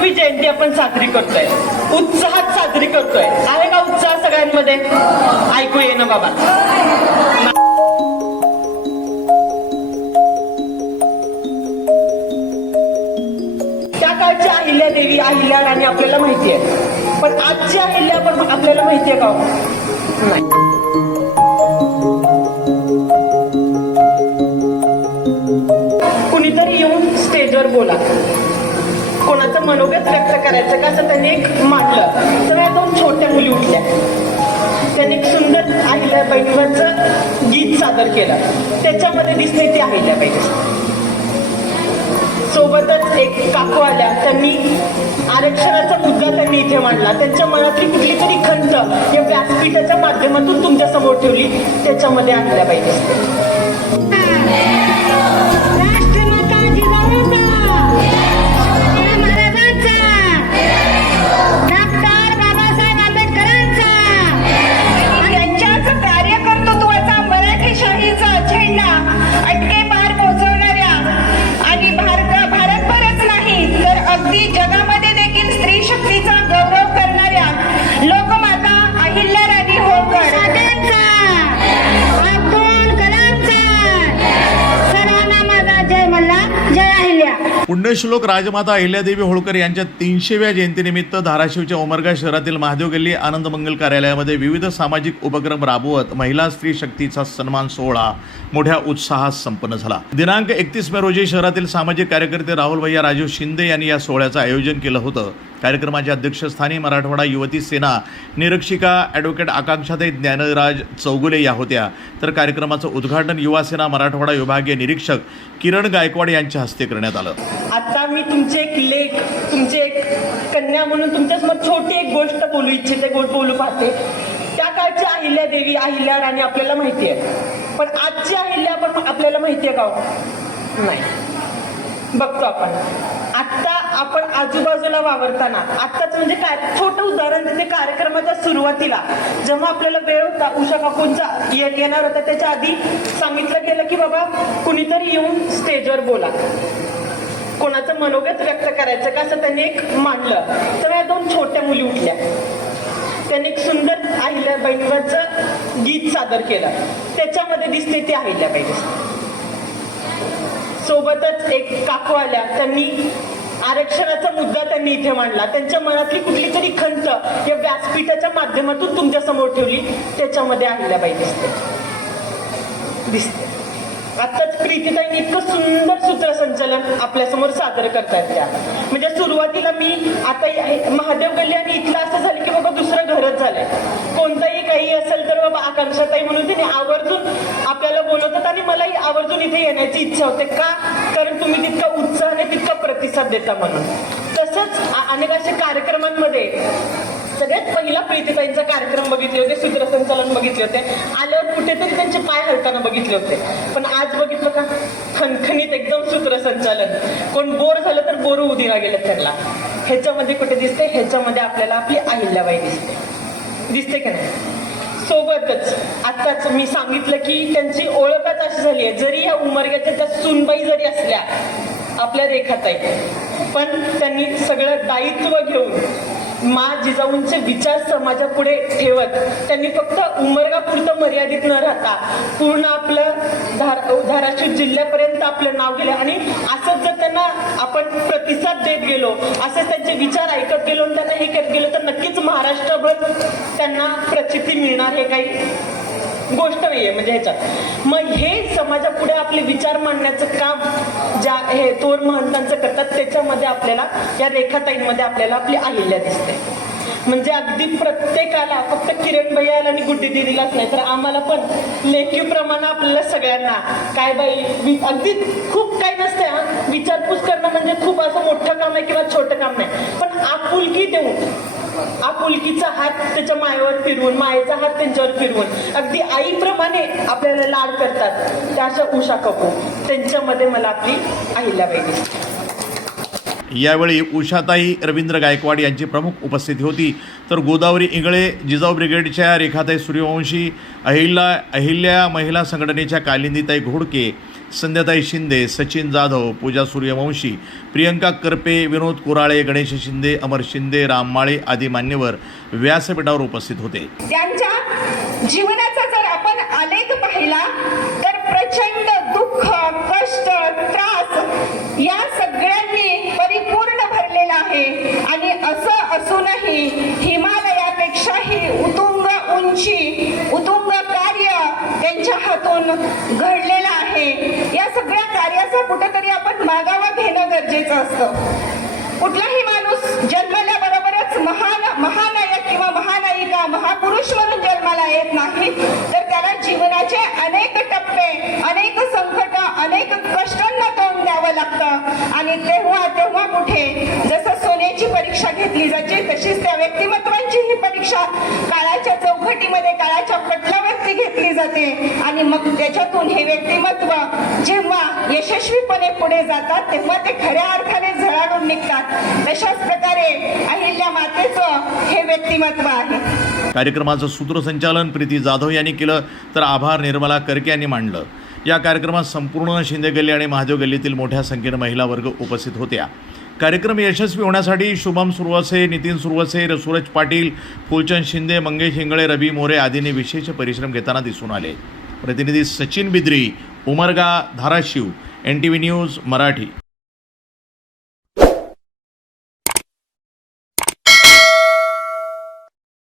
अहिल्यादेवी जयंती आपण साजरी करतोय, उत्साहात साजरी करतोय. आहे का उत्साह सगळ्यांमध्ये? ऐकू ये ना बाबा. त्या काळची अहिल्यादेवी अहिल्या राणी आपल्याला माहिती आहे, पण आजची अहिल्या पण आपल्याला माहिती आहे का? नाही. कुणीतरी येऊन स्टेजवर बोला, कोणाचं मनोगत व्यक्त करायचं का असं त्यांनी एक मांडलं. तर या दोन छोट्या मुली उठल्या, त्यांनी एक सुंदर अहिल्याबाईंवरचं गीत सादर केलं. त्याच्यामध्ये दिसते ती अहिल्याबाई. सोबतच एक काकू आल्या, त्यांनी आरक्षणाचा मुद्दा त्यांनी इथे मांडला. त्यांच्या मनातली कुठली तरी खंत या व्यासपीठाच्या माध्यमातून तुमच्या समोर ठेवली. त्याच्यामध्ये अहिल्याबाई दिसते. जगामध्ये देखील स्त्री शक्तीचा गौरव करणाऱ्या लोकमाता अहिल्याराणी होळकर, अब्दुल कलामचा सर्वांना माझा जय मल्ला, जय अहिल्या. पुण्यश्लोक राजमाता अहिल्यादेवी होळकर यांच्या 300व्या जयंतीनिमित्त धाराशिवच्या उमरगा शहरातील महादेव गल्ली आनंद मंगल कार्यालयामध्ये विविध सामाजिक उपक्रम राबवत महिला स्त्री शक्तीचा सन्मान सोहळा मोठ्या उत्साहात संपन्न झाला. दिनांक 31 मे रोजी शहरातील सामाजिक कार्यकर्ते राहुल भैया राजू शिंदे यांनी या सोहळ्याचं आयोजन केलं होतं. कार्यक्रमाच्या अध्यक्षस्थानी मराठवाडा युवती सेना निरीक्षिका ॲडव्होकेट आकांक्षाताई ज्ञानराज चौगुले या होत्या. तर कार्यक्रमाचं उद्घाटन युवा सेना मराठवाडा विभागीय निरीक्षक किरण गायकवाड यांच्या हस्ते करण्यात आलं. आता मी तुमचे एक लेख, तुमचे एक कन्या म्हणून तुमच्यासमोर छोटी एक गोष्ट बोलू इच्छिते, बोलू पाहते. त्या काळची अहिल्यादेवी अहिल्या राणी आपल्याला माहिती आहे, पण आजची अहिल्या पण आपल्याला माहिती आहे का? नाही. बघतो आपण आत्ता आपण आजूबाजूला वावरताना, आत्ताच म्हणजे काय छोटं उदाहरण देते. कार्यक्रमाच्या सुरुवातीला जेव्हा आपल्याला वेळ होता, उषा काकूंचा येणार होता, त्याच्या आधी सांगितलं गेलं की बाबा कुणीतरी येऊन स्टेजवर बोला, कोणाचं मनोगत व्यक्त करायचं का असं त्यांनी एक मांडलं. तर या दोन छोट्या मुली उठल्या, त्यांनी एक सुंदर अहिल्याबाईंवरचं गीत सादर केलं. त्याच्यामध्ये दिसते ती अहिल्याबाई दिसते. सोबतच एक काकू आल्या, त्यांनी आरक्षणाचा मुद्दा त्यांनी इथे मांडला. त्यांच्या मनातली कुठली तरी खंत या व्यासपीठाच्या माध्यमातून तुमच्या समोर ठेवली. त्याच्यामध्ये अहिल्याबाई दिसते. आताच प्रीतीताईंनी इतकं सुंदर सूत्रसंचालन आपल्यासमोर सादर करतायत. त्या म्हणजे सुरुवातीला मी आता महादेव गल्ली आणि इथलं असं झालं की बाबा दुसरं घरच झालंय. कोणताही काही असेल तर बाबा आकांक्षाताई म्हणून तिने आवर्जून आपल्याला बोलवतात आणि मलाही आवर्जून इथे येण्याची इच्छा होते. का? कारण तुम्ही तितका उत्साहाने तितका प्रतिसाद देता म्हणून. तसंच अनेक अशा कार्यक्रमांमध्ये सगळ्यात पहिला प्रीतीताईंचा कार्यक्रम बघितले होते, सूत्रसंचालन बघितले होते. आल्यावर कुठेतरी त्यांचे पाय हलताना बघितले होते. पण आज बघितलं का, खणखणीत एकदम सूत्रसंचालन. कोण बोर झालं तर बोर होऊ दिला गेलं त्यांना. ह्याच्यामध्ये कुठे दिसते? ह्याच्यामध्ये आपल्याला आपली अहिल्याबाई दिसते का नाही? सोबतच आत्ताच मी सांगितलं की त्यांची ओळखच अशी झाली आहे. जरी या उमरग्याच्या त्या सुनबाई जरी असल्या आपल्या रेखाताई, पण त्यांनी सगळं दायित्व घेऊन मा जिजाऊंचे विचार समाजापुढे ठेवत त्यांनी फक्त उमरगापुरतं मर्यादित न राहता पूर्ण आपलं धाराशिव जिल्ह्यापर्यंत आपलं नाव गेलं. आणि असंच जर त्यांना आपण प्रतिसाद देत गेलो, असंच त्यांचे विचार ऐकत गेलो आणि त्यांना हे करत गेलो तर नक्कीच महाराष्ट्रभर त्यांना प्रचिती मिळणार. हे काही गोष्ट नाहीये म्हणजे ह्याच्यात. मग हे समाजापुढे आपले विचार मांडण्याचं काम ज्या हे थोर महंतांचं करतात, त्याच्यामध्ये आपल्याला या रेखाताईंमध्ये आपल्याला आपली अहिल्या दिसते. म्हणजे अगदी प्रत्येकाला, फक्त किरण भैयाला आणि गुड्डी दिदीलाच नाही तर आम्हाला पण लेखीप्रमाणे आपल्याला सगळ्यांना काय बाई अगदी खूप काही नसते. विचारपूस करणं म्हणजे खूप असं मोठं काम आहे किंवा छोटं काम नाही, पण आपुलकी देऊन, आपुलकीचा हात त्याच्या मायेवर फिरवून, मायेचा हात त्यांच्यावर फिरवून अगदी आईप्रमाणे आपल्याला लाड करतात. त्या अशा उषा काकू, त्यांच्यामध्ये मला आपली अहिल्याबाई दिसते. यावेळी उषाताई रवींद्र गायकवाड यांची प्रमुख उपस्थिती होती. तर गोदावरी इंगळे, जिजाऊ ब्रिगेडच्या रेखाताई सूर्यवंशी, अहिल्या महिला संघटनेच्या कालिंदीताई घोडके, संध्याताई शिंदे, सचिन जाधव, पूजा सूर्यवंशी, प्रियंका करपे, विनोद कुराळे, गणेश शिंदे, अमर शिंदे, राम माळे आदी मान्यवर व्यासपीठावर उपस्थित होते. त्यांच्या जीवनाचा जर आपण आलेख पाहिला तर प्रचंड दुःख, कष्ट, त्रास या सगळ्यांनी परिपूर्ण भरलेला आहे. आणि असं असूनही हिमालयापेक्षाही उतुंग उंची, उतुंग कार्य त्यांच्या हातून घडलेलं आहे. या सगळ्या कार्याचा कुठेतरी आपण मागावा घेणं गरजेचं असतं. कुठलाही माणूस जन्मल्याबरोबरच महानायक किंवा महानायिका, महापुरुष म्हणून जन्माला येत नाही, तर त्याला जीवनाचे अनेक टप्पे, अनेक संकट, अनेक कष्टांना तोंड द्यावं लागतं. आणि तेव्हा कुठे जसं सोन्याची परीक्षा घेतली जाते तशीच त्या व्यक्तिमत्वांची ही परीक्षा काळाच्या चौकटीमध्ये, काळाच्या पटलावरती घेतली जाते. आणि मग त्याच्यातून हे व्यक्तिमत्व जेव्हा यशस्वीपणे पुढे जातात तेव्हा ते खऱ्या अर्थाने झळाळून निघतात. तशाच प्रकारे अहिल्या मातेचं हे व्यक्तिमत्व आहे. कार्यक्रमाचं सूत्रसंचालन प्रीती जाधव यांनी केलं तर आभार निर्मला करके यांनी मांडलं. या कार्यक्रमात संपूर्ण शिंदे गल्ली आणि महादेव गल्लीतील मोठ्या संख्येनं महिला वर्ग उपस्थित होत्या. कार्यक्रम यशस्वी होण्यासाठी शुभम सुरवसे, नितीन सुरवसे, सूरज पाटील, फुलचंद शिंदे, मंगेश हिंगळे, रवी मोरे आदींनी विशेष परिश्रम घेताना दिसून आले. प्रतिनिधी सचिन बिद्री, उमरगा, धाराशिव, NTV न्यूज मराठी.